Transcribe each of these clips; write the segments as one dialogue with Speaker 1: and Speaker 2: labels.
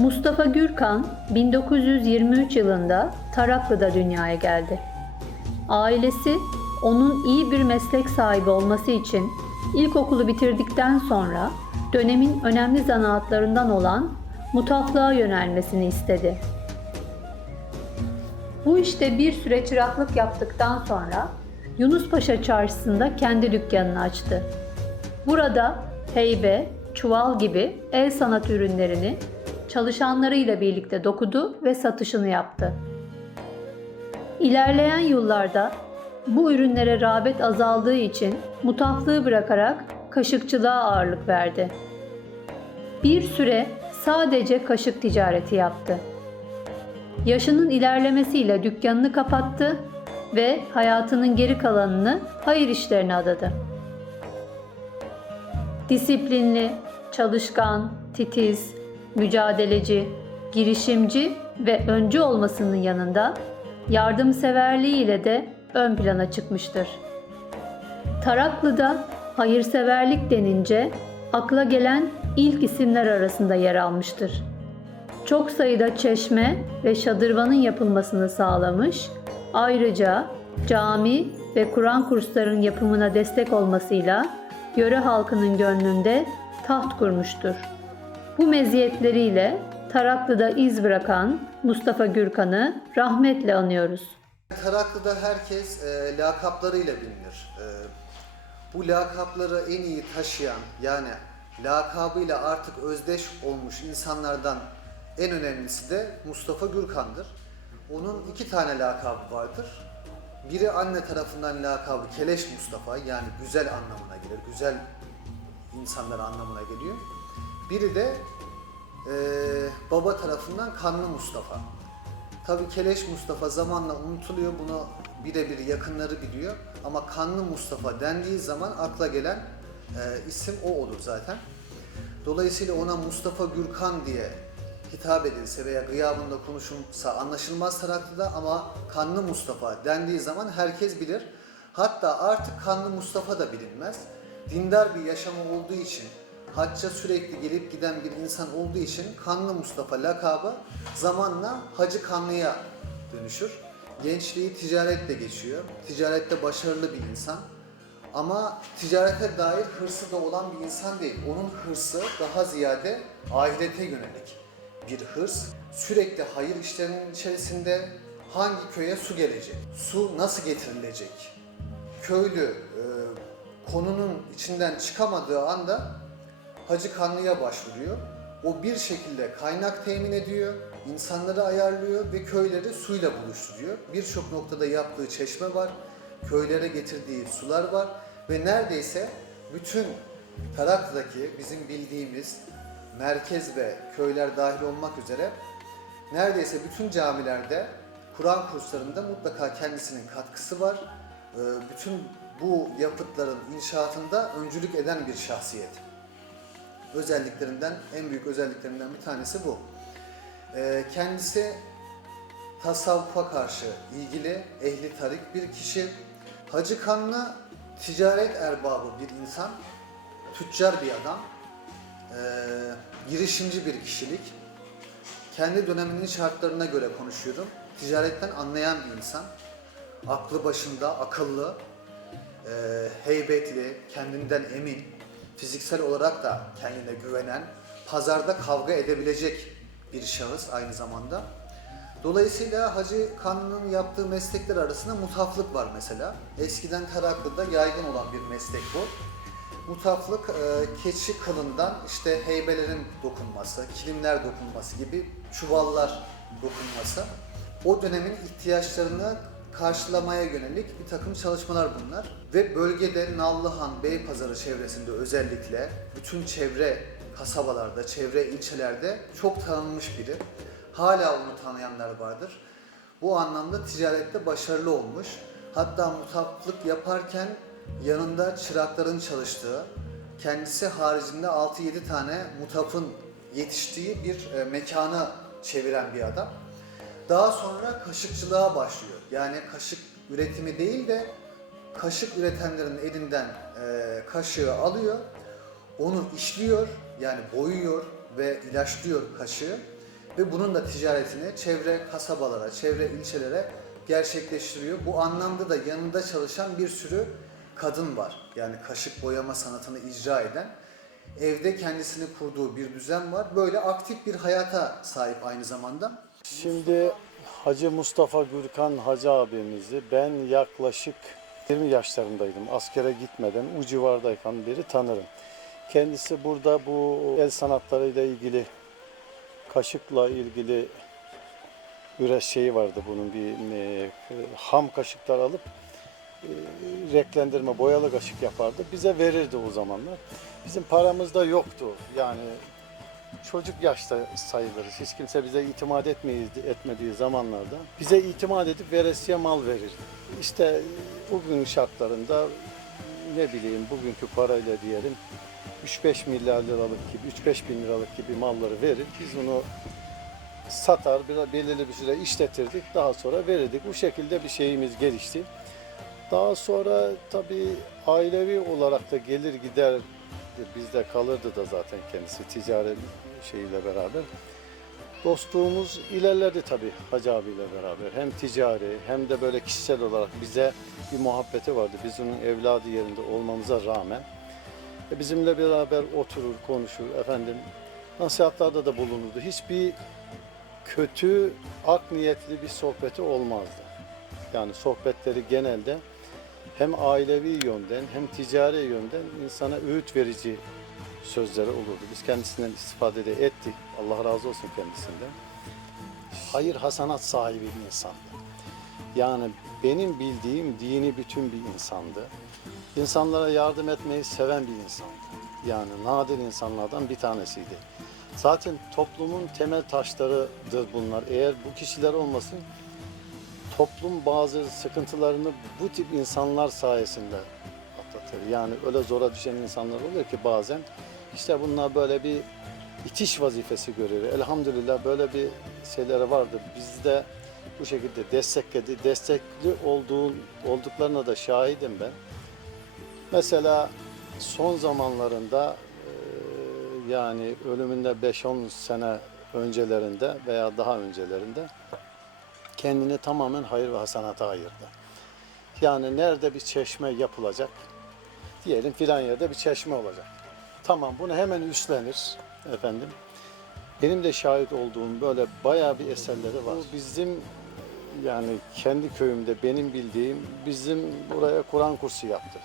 Speaker 1: Mustafa Gürkan 1923 yılında Taraklı'da dünyaya geldi. Ailesi onun iyi bir meslek sahibi olması için ilkokulu bitirdikten sonra dönemin önemli zanaatlarından olan mutaflığa yönelmesini istedi. Bu işte bir süre çıraklık yaptıktan sonra Yunuspaşa Çarşısı'nda kendi dükkanını açtı. Burada heybe, çuval gibi el sanat ürünlerini çalışanlarıyla birlikte dokudu ve satışını yaptı. İlerleyen yıllarda bu ürünlere rağbet azaldığı için mutaflığı bırakarak kaşıkçılığa ağırlık verdi. Bir süre sadece kaşık ticareti yaptı. Yaşının ilerlemesiyle dükkanını kapattı ve hayatının geri kalanını hayır işlerine adadı. Disiplinli, çalışkan, titiz, mücadeleci, girişimci ve öncü olmasının yanında yardımseverliğiyle de ön plana çıkmıştır. Taraklı'da hayırseverlik denince akla gelen ilk isimler arasında yer almıştır. Çok sayıda çeşme ve şadırvanın yapılmasını sağlamış, ayrıca cami ve Kur'an kurslarının yapımına destek olmasıyla yöre halkının gönlünde taht kurmuştur. Bu meziyetleriyle Taraklı'da iz bırakan Mustafa Gürkan'ı rahmetle anıyoruz.
Speaker 2: Taraklı'da herkes e, lakaplarıyla bilinir. E, bu lakapları en iyi taşıyan yani lakabıyla artık özdeş olmuş insanlardan en önemlisi de Mustafa Gürkan'dır. Onun iki tane lakabı vardır. Biri anne tarafından lakabı Keleş Mustafa yani güzel anlamına gelir. Güzel insanlar anlamına geliyor. Biri de e, baba tarafından Kanlı Mustafa. Tabii Keleş Mustafa zamanla unutuluyor. Bunu birebir yakınları biliyor. Ama Kanlı Mustafa dendiği zaman akla gelen e, isim o olur zaten. Dolayısıyla ona Mustafa Gürkan diye hitap edilse veya gıyabında konuşulsa anlaşılmaz Taraklı'da ama Kanlı Mustafa dendiği zaman herkes bilir. Hatta artık Kanlı Mustafa da bilinmez. Dindar bir yaşamı olduğu için, hacca sürekli gelip giden bir insan olduğu için Kanlı Mustafa lakabı zamanla Hacı Kanlı'ya dönüşür. Gençliği ticaretle geçiyor. Ticarette başarılı bir insan. Ama ticarete dair hırsı da olan bir insan değil. Onun hırsı daha ziyade ahirete yönelik bir hırs. Sürekli hayır işlerinin içerisinde hangi köye su gelecek? Su nasıl getirilecek? Köylü e, konunun içinden çıkamadığı anda Hacı Kanlı'ya başvuruyor. O bir şekilde kaynak temin ediyor, insanları ayarlıyor ve köyleri suyla buluşturuyor. Birçok noktada yaptığı çeşme var, köylere getirdiği sular var ve neredeyse bütün Taraklı'daki bizim bildiğimiz merkez ve köyler dahil olmak üzere neredeyse bütün camilerde Kur'an kurslarında mutlaka kendisinin katkısı var. Ee, Bütün bu yapıtların inşaatında öncülük eden bir şahsiyet özelliklerinden, en büyük özelliklerinden bir tanesi bu. Ee, kendisi tasavvufa karşı ilgili, ehli tarik bir kişi. Hacı Kanlı ticaret erbabı bir insan, tüccar bir adam, ee, girişimci bir kişilik. Kendi döneminin şartlarına göre konuşuyorum. Ticaretten anlayan bir insan. Aklı başında, akıllı, e, heybetli, kendinden emin, fiziksel olarak da kendine güvenen, pazarda kavga edebilecek bir şahıs aynı zamanda. Dolayısıyla Hacı Kanlı'nın yaptığı meslekler arasında mutaflık var mesela. Eskiden Taraklı'da yaygın olan bir meslek bu. Mutaflık e, keçi kılından işte heybelerin dokunması, kilimler dokunması gibi çuvallar dokunması. O dönemin ihtiyaçlarını karşılamaya yönelik bir takım çalışmalar bunlar. Ve bölgede Nallıhan, Beypazarı çevresinde özellikle bütün çevre kasabalarda, çevre ilçelerde çok tanınmış biri. Hala onu tanıyanlar vardır. Bu anlamda ticarette başarılı olmuş. Hatta mutaflık yaparken yanında çırakların çalıştığı, kendisi haricinde 6-7 tane mutafın yetiştiği bir e, mekanı çeviren bir adam. Daha sonra kaşıkçılığa başlıyor. Yani kaşık üretimi değil de kaşık üretenlerin elinden e, kaşığı alıyor, onu işliyor yani boyuyor ve ilaçlıyor kaşığı ve bunun da ticaretini çevre kasabalara, çevre ilçelere gerçekleştiriyor. Bu anlamda da yanında çalışan bir sürü kadın var. Yani kaşık boyama sanatını icra eden. Evde kendisini kurduğu bir düzen var. Böyle aktif bir hayata sahip aynı zamanda.
Speaker 3: Şimdi Hacı Mustafa Gürkan Hacı abimizi ben yaklaşık 20 yaşlarındaydım. Askere gitmeden o civardayken beri tanırım. Kendisi burada bu el sanatlarıyla ilgili kaşıkla ilgili üres şeyi vardı bunun bir e, ham kaşıklar alıp e, renklendirme boyalı kaşık yapardı. Bize verirdi o zamanlar. Bizim paramız da yoktu. Yani çocuk yaşta sayılırız. Hiç kimse bize itimat etmeyiz, etmediği zamanlarda bize itimat edip veresiye mal verir. İşte bugün şartlarında ne bileyim bugünkü parayla diyelim 3-5 milyar liralık gibi, 3-5 bin liralık gibi malları verir. Biz bunu satar, belirli bir süre işletirdik. Daha sonra verirdik. Bu şekilde bir şeyimiz gelişti. Daha sonra tabii ailevi olarak da gelir gider bizde kalırdı da zaten kendisi ticari şeyiyle beraber. Dostluğumuz ilerledi tabii Hacı abiyle beraber. Hem ticari hem de böyle kişisel olarak bize bir muhabbeti vardı. Biz onun evladı yerinde olmamıza rağmen e, bizimle beraber oturur, konuşur, efendim nasihatlarda da bulunurdu. Hiçbir kötü, art niyetli bir sohbeti olmazdı. Yani sohbetleri genelde hem ailevi yönden hem ticari yönden insana öğüt verici sözleri olurdu. Biz kendisinden istifade de ettik. Allah razı olsun kendisinden. Hayır hasanat sahibi bir insandı. Yani benim bildiğim dini bütün bir insandı. İnsanlara yardım etmeyi seven bir insandı. Yani nadir insanlardan bir tanesiydi. Zaten toplumun temel taşlarıdır bunlar. Eğer bu kişiler olmasın toplum bazı sıkıntılarını bu tip insanlar sayesinde atlatır. Yani öyle zora düşen insanlar oluyor ki bazen işte bunlar böyle bir itiş vazifesi görüyor. Elhamdülillah böyle bir şeyleri vardı. Bizde bu şekilde destekledi. Destekli olduğu, olduklarına da şahidim ben. Mesela son zamanlarında yani ölümünde 5-10 sene öncelerinde veya daha öncelerinde kendini tamamen hayır ve hasanata ayırdı. Yani nerede bir çeşme yapılacak, diyelim filan yerde bir çeşme olacak. Tamam bunu hemen üstlenir efendim. Benim de şahit olduğum böyle bayağı bir eserleri var. Bu bizim yani kendi köyümde benim bildiğim bizim buraya Kur'an kursu yaptı.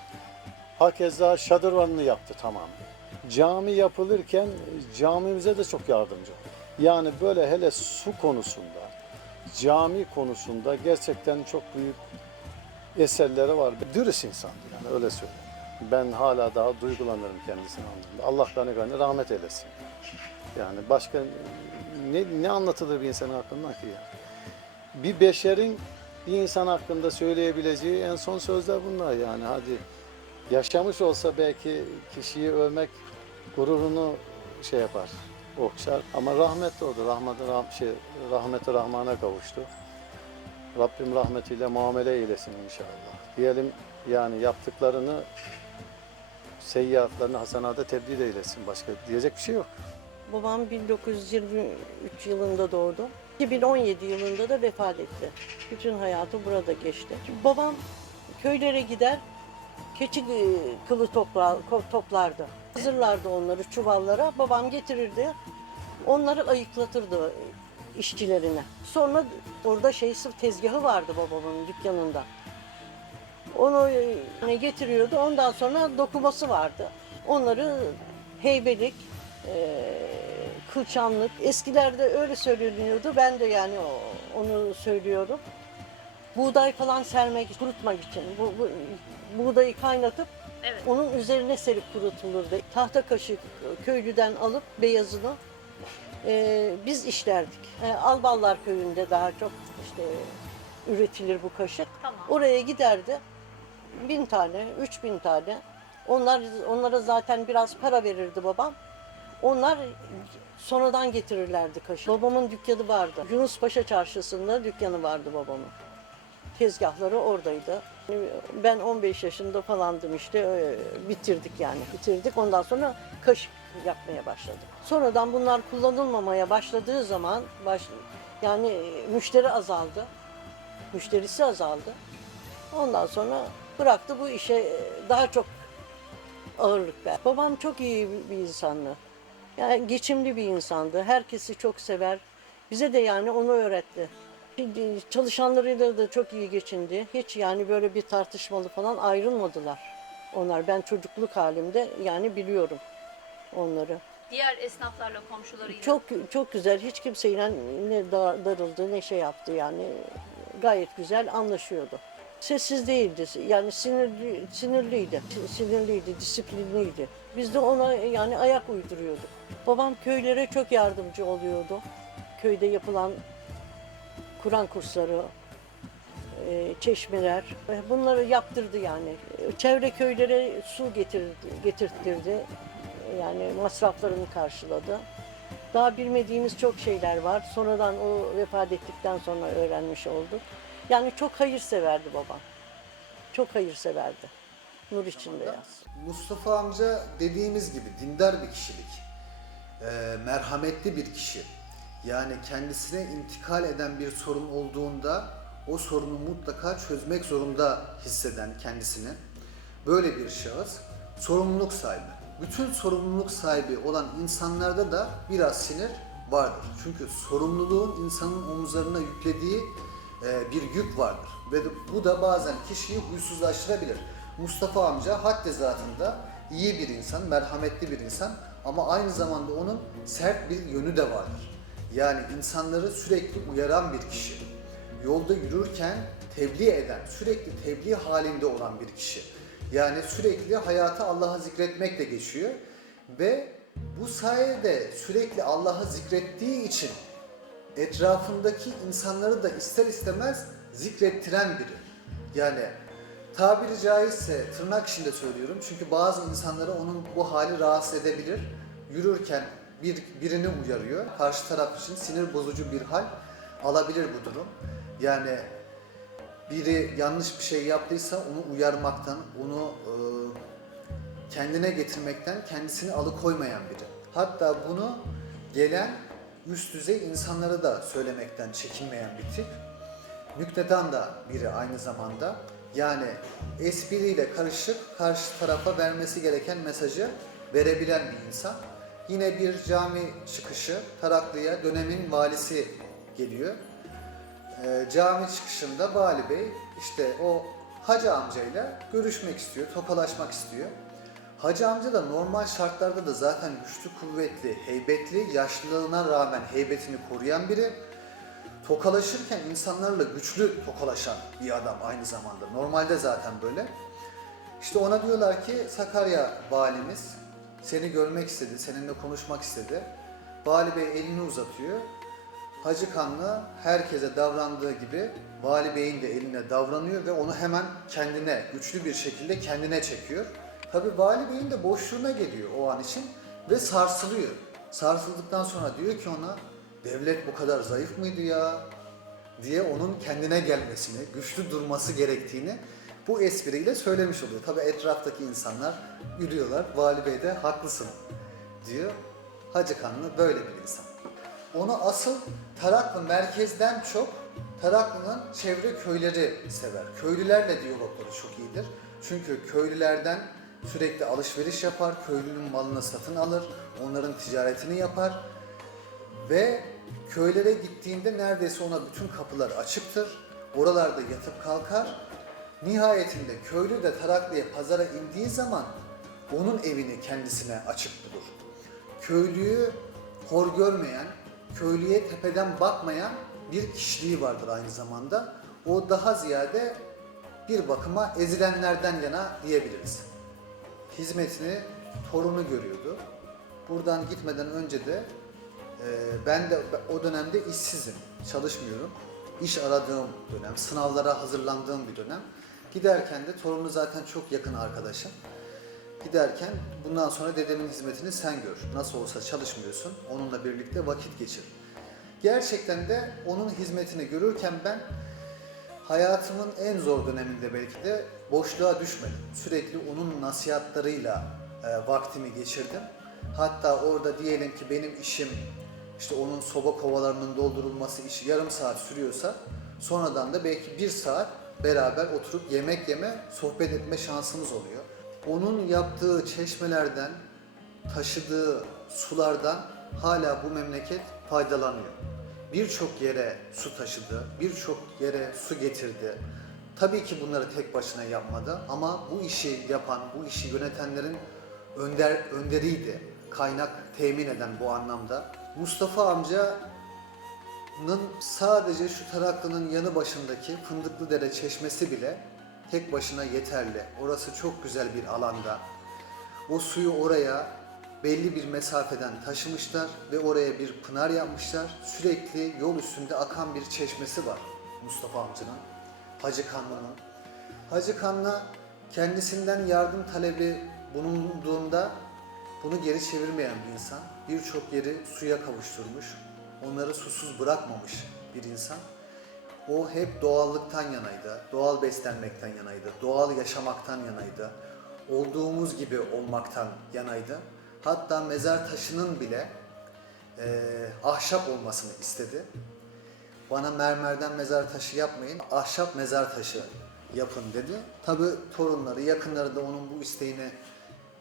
Speaker 3: Hakeza şadırvanını yaptı tamam. Cami yapılırken camimize de çok yardımcı. Yani böyle hele su konusunda, cami konusunda gerçekten çok büyük eserleri var. Dürüst insandı yani öyle söyleyeyim. Ben hala daha duygulanırım kendisine anlamda. Allah gani gani rahmet eylesin. Yani başka ne, ne anlatılır bir insanın hakkında ki ya? Bir beşerin bir insan hakkında söyleyebileceği en son sözler bunlar yani hadi yaşamış olsa belki kişiyi övmek gururunu şey yapar, okşar ama rahmetli oldu. Rahmet, rah, şey, rahmeti rahmana kavuştu. Rabbim rahmetiyle muamele eylesin inşallah. Diyelim yani yaptıklarını seyyiatlarını hasenata tebdil eylesin. Başka diyecek bir şey yok.
Speaker 4: Babam 1923 yılında doğdu. 2017 yılında da vefat etti. Bütün hayatı burada geçti. Babam köylere gider, keçi e, kılı topla, toplardı. Hazırlardı onları çuvallara. Babam getirirdi. Onları ayıklatırdı işçilerine. Sonra orada şey sırf tezgahı vardı babamın dükkanında. Onu e, getiriyordu. Ondan sonra dokuması vardı. Onları heybelik, e, kılçanlık. Eskilerde öyle söyleniyordu. Ben de yani onu söylüyorum. Buğday falan sermek, kurutmak için. Bu, bu- buğdayı kaynatıp onun üzerine serip kurutulurdu. Tahta kaşık köylüden alıp beyazını e, biz işlerdik. E, Alballar köyünde daha çok işte üretilir bu kaşık. Oraya giderdi. Bin tane, üç bin tane. Onlar onlara zaten biraz para verirdi babam. Onlar sonradan getirirlerdi kaşık. Babamın dükkanı vardı. Yunus Paşa Çarşısı'nda dükkanı vardı babamın. Tezgahları oradaydı. Ben 15 yaşında falandım işte e, bitirdik yani bitirdik. Ondan sonra kaşık yapmaya başladı. Sonradan bunlar kullanılmamaya başladığı zaman baş, yani e, müşteri azaldı. Müşterisi azaldı. Ondan sonra bıraktı bu işe e, daha çok ağırlık ver. Babam çok iyi bir insandı. Yani geçimli bir insandı. Herkesi çok sever. Bize de yani onu öğretti. Çalışanlarıyla da çok iyi geçindi. Hiç yani böyle bir tartışmalı falan ayrılmadılar. Onlar ben çocukluk halimde yani biliyorum onları.
Speaker 1: Diğer esnaflarla, komşularıyla.
Speaker 4: Çok çok güzel. Hiç kimseyle ne da- darıldı ne şey yaptı yani gayet güzel anlaşıyordu. Sessiz değildi. Yani sinirli, sinirliydi. Sinirliydi, disiplinliydi. Biz de ona yani ayak uyduruyorduk. Babam köylere çok yardımcı oluyordu. Köyde yapılan Kur'an kursları, e, çeşmeler e, bunları yaptırdı yani. E, Çevre köylere su getirdi, getirttirdi. Yani masraflarını karşıladı. Daha bilmediğimiz çok şeyler var. Sonradan o vefat ettikten sonra öğrenmiş olduk. Yani çok hayırseverdi babam. Çok hayırseverdi. Nur içinde yaz.
Speaker 2: Mustafa amca dediğimiz gibi dindar bir kişilik. Ee, merhametli bir kişi. Yani kendisine intikal eden bir sorun olduğunda o sorunu mutlaka çözmek zorunda hisseden kendisini. Böyle bir şahıs sorumluluk sahibi. Bütün sorumluluk sahibi olan insanlarda da biraz sinir vardır. Çünkü sorumluluğun insanın omuzlarına yüklediği e, bir yük vardır. Ve bu da bazen kişiyi huysuzlaştırabilir. Mustafa amca haddi zatında iyi bir insan, merhametli bir insan ama aynı zamanda onun sert bir yönü de vardır. Yani insanları sürekli uyaran bir kişi. Yolda yürürken tebliğ eden, sürekli tebliğ halinde olan bir kişi. Yani sürekli hayatı Allah'a zikretmekle geçiyor ve bu sayede sürekli Allah'ı zikrettiği için etrafındaki insanları da ister istemez zikrettiren biri. Yani tabiri caizse tırnak içinde söylüyorum çünkü bazı insanları onun bu hali rahatsız edebilir. Yürürken bir birini uyarıyor. Karşı taraf için sinir bozucu bir hal alabilir bu durum. Yani biri yanlış bir şey yaptıysa onu uyarmaktan, onu e, kendine getirmekten kendisini alıkoymayan biri. Hatta bunu gelen üst düzey insanlara da söylemekten çekinmeyen bir tip. Nüktedan da biri aynı zamanda. Yani espriyle karışık karşı tarafa vermesi gereken mesajı verebilen bir insan. Yine bir cami çıkışı Taraklı'ya dönemin valisi geliyor. Ee, cami çıkışında Vali Bey işte o hacı amcayla görüşmek istiyor, tokalaşmak istiyor. Hacı amca da normal şartlarda da zaten güçlü, kuvvetli, heybetli, yaşlılığına rağmen heybetini koruyan biri. Tokalaşırken insanlarla güçlü tokalaşan bir adam aynı zamanda. Normalde zaten böyle. İşte ona diyorlar ki Sakarya valimiz seni görmek istedi, seninle konuşmak istedi. Vali Bey elini uzatıyor. Hacı Kanlı herkese davrandığı gibi Vali Bey'in de eline davranıyor ve onu hemen kendine, güçlü bir şekilde kendine çekiyor. Tabi Vali Bey'in de boşluğuna geliyor o an için ve sarsılıyor. Sarsıldıktan sonra diyor ki ona devlet bu kadar zayıf mıydı ya diye onun kendine gelmesini, güçlü durması gerektiğini bu espriyle söylemiş oluyor. Tabi etraftaki insanlar gülüyorlar. Vali Bey de haklısın diyor. Hacı Kanlı böyle bir insan. Onu asıl Taraklı merkezden çok Taraklı'nın çevre köyleri sever. Köylülerle diyalogları çok iyidir. Çünkü köylülerden sürekli alışveriş yapar, köylünün malını satın alır, onların ticaretini yapar ve köylere gittiğinde neredeyse ona bütün kapılar açıktır. Oralarda yatıp kalkar. Nihayetinde köylü de Taraklı'ya pazara indiği zaman onun evini kendisine açık bulur. Köylüyü hor görmeyen, köylüye tepeden bakmayan bir kişiliği vardır aynı zamanda. O daha ziyade bir bakıma ezilenlerden yana diyebiliriz. Hizmetini torunu görüyordu. Buradan gitmeden önce de e, ben de o dönemde işsizim, çalışmıyorum. İş aradığım dönem, sınavlara hazırlandığım bir dönem. Giderken de torunu zaten çok yakın arkadaşım. Giderken bundan sonra dedemin hizmetini sen gör. Nasıl olsa çalışmıyorsun, onunla birlikte vakit geçir. Gerçekten de onun hizmetini görürken ben hayatımın en zor döneminde belki de boşluğa düşmedim. Sürekli onun nasihatlarıyla e, vaktimi geçirdim. Hatta orada diyelim ki benim işim işte onun soba kovalarının doldurulması işi yarım saat sürüyorsa sonradan da belki bir saat beraber oturup yemek yeme, sohbet etme şansımız oluyor. Onun yaptığı çeşmelerden, taşıdığı sulardan hala bu memleket faydalanıyor. Birçok yere su taşıdı, birçok yere su getirdi. Tabii ki bunları tek başına yapmadı ama bu işi yapan, bu işi yönetenlerin önder önderiydi. Kaynak temin eden bu anlamda. Mustafa amcanın sadece şu Taraklı'nın yanı başındaki Fındıklıdere çeşmesi bile tek başına yeterli. Orası çok güzel bir alanda. O suyu oraya belli bir mesafeden taşımışlar ve oraya bir pınar yapmışlar. Sürekli yol üstünde akan bir çeşmesi var Mustafa amcanın, Hacı Kanlı'nın. Hacı Kanlı kendisinden yardım talebi bulunduğunda bunu geri çevirmeyen bir insan. Birçok yeri suya kavuşturmuş, onları susuz bırakmamış bir insan. O hep doğallıktan yanaydı, doğal beslenmekten yanaydı, doğal yaşamaktan yanaydı, olduğumuz gibi olmaktan yanaydı. Hatta mezar taşının bile eee, ahşap olmasını istedi. Bana mermerden mezar taşı yapmayın, ahşap mezar taşı yapın dedi. Tabi torunları, yakınları da onun bu isteğini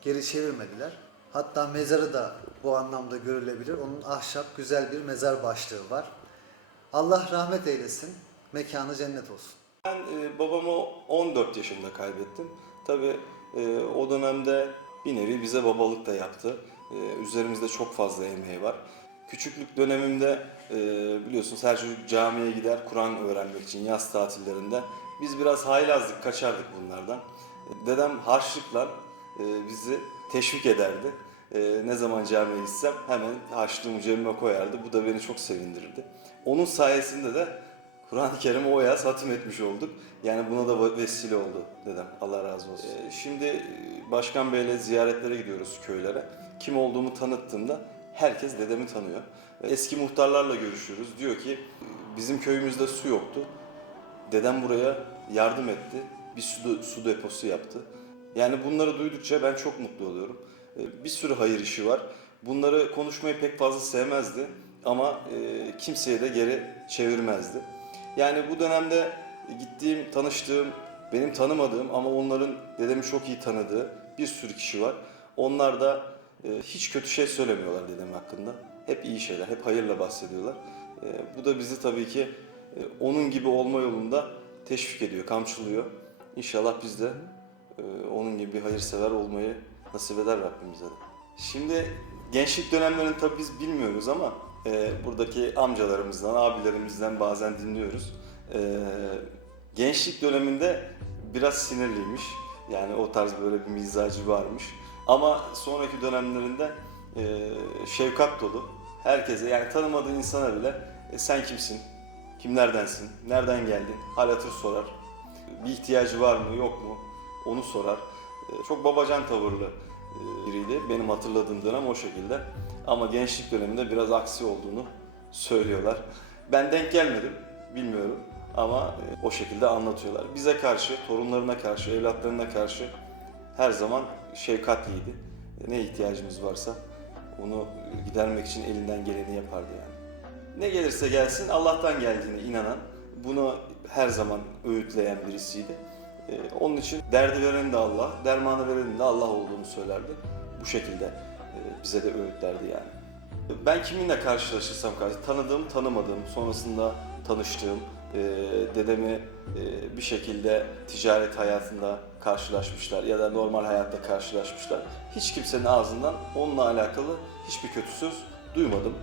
Speaker 2: geri çevirmediler. Hatta mezarı da bu anlamda görülebilir. Onun ahşap güzel bir mezar başlığı var. Allah rahmet eylesin, mekanı cennet olsun.
Speaker 5: Ben e, babamı 14 yaşında kaybettim. Tabii e, o dönemde bir nevi bize babalık da yaptı. E, üzerimizde çok fazla emeği var. Küçüklük dönemimde e, biliyorsunuz her çocuk camiye gider Kur'an öğrenmek için yaz tatillerinde. Biz biraz haylazlık, kaçardık bunlardan. E, Dedem harçlıkla e, bizi teşvik ederdi. E, ne zaman camiye gitsem hemen harçlığımı cebime koyardı. Bu da beni çok sevindirirdi. Onun sayesinde de Kur'an-ı Kerim'i o yaz hatim etmiş olduk. Yani buna da vesile oldu dedem. Allah razı olsun. Ee, şimdi e, Başkan Bey'le ziyaretlere gidiyoruz köylere. Kim olduğumu tanıttığımda herkes dedemi tanıyor. Eski muhtarlarla görüşüyoruz. Diyor ki bizim köyümüzde su yoktu. Dedem buraya yardım etti. Bir su, su deposu yaptı. Yani bunları duydukça ben çok mutlu oluyorum. Ee, Bir sürü hayır işi var. Bunları konuşmayı pek fazla sevmezdi ama e, kimseye de geri çevirmezdi. Yani bu dönemde gittiğim, tanıştığım, benim tanımadığım ama onların dedemi çok iyi tanıdığı bir sürü kişi var. Onlar da e, hiç kötü şey söylemiyorlar dedem hakkında. Hep iyi şeyler, hep hayırla bahsediyorlar. E, bu da bizi tabii ki e, onun gibi olma yolunda teşvik ediyor, kamçılıyor. İnşallah biz de e, onun gibi hayırsever olmayı nasip eder Rabbim bize de. Şimdi gençlik dönemlerini tabii biz bilmiyoruz ama e, buradaki amcalarımızdan, abilerimizden bazen dinliyoruz. E, gençlik döneminde biraz sinirliymiş. Yani o tarz böyle bir mizacı varmış. Ama sonraki dönemlerinde e, şefkat dolu. Herkese yani tanımadığı insana bile "E, sen kimsin, kimlerdensin, nereden geldin, hal hatır sorar. Bir ihtiyacı var mı, yok mu onu sorar. E, çok babacan tavırlı e, biriydi. Benim hatırladığım dönem o şekilde. Ama gençlik döneminde biraz aksi olduğunu söylüyorlar. Ben denk gelmedim, bilmiyorum. Ama e, o şekilde anlatıyorlar. Bize karşı, torunlarına karşı, evlatlarına karşı her zaman şefkatliydi. E, Ne ihtiyacımız varsa onu gidermek için elinden geleni yapardı yani. Ne gelirse gelsin Allah'tan geldiğine inanan, bunu her zaman öğütleyen birisiydi. Ee, onun için derdi veren de Allah, dermanı veren de Allah olduğunu söylerdi. Bu şekilde e, bize de öğütlerdi yani. Ben kiminle karşılaşırsam karşı, tanıdığım, tanımadığım, sonrasında tanıştığım, e, dedemi e, bir şekilde ticaret hayatında karşılaşmışlar ya da normal hayatta karşılaşmışlar. Hiç kimsenin ağzından onunla alakalı hiçbir kötü söz duymadım.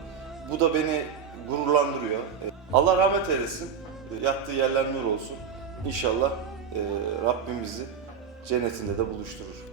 Speaker 5: Bu da beni gururlandırıyor. E, Allah rahmet eylesin. E, Yattığı yerler nur olsun. İnşallah e, Rabbim bizi cennetinde de buluşturur.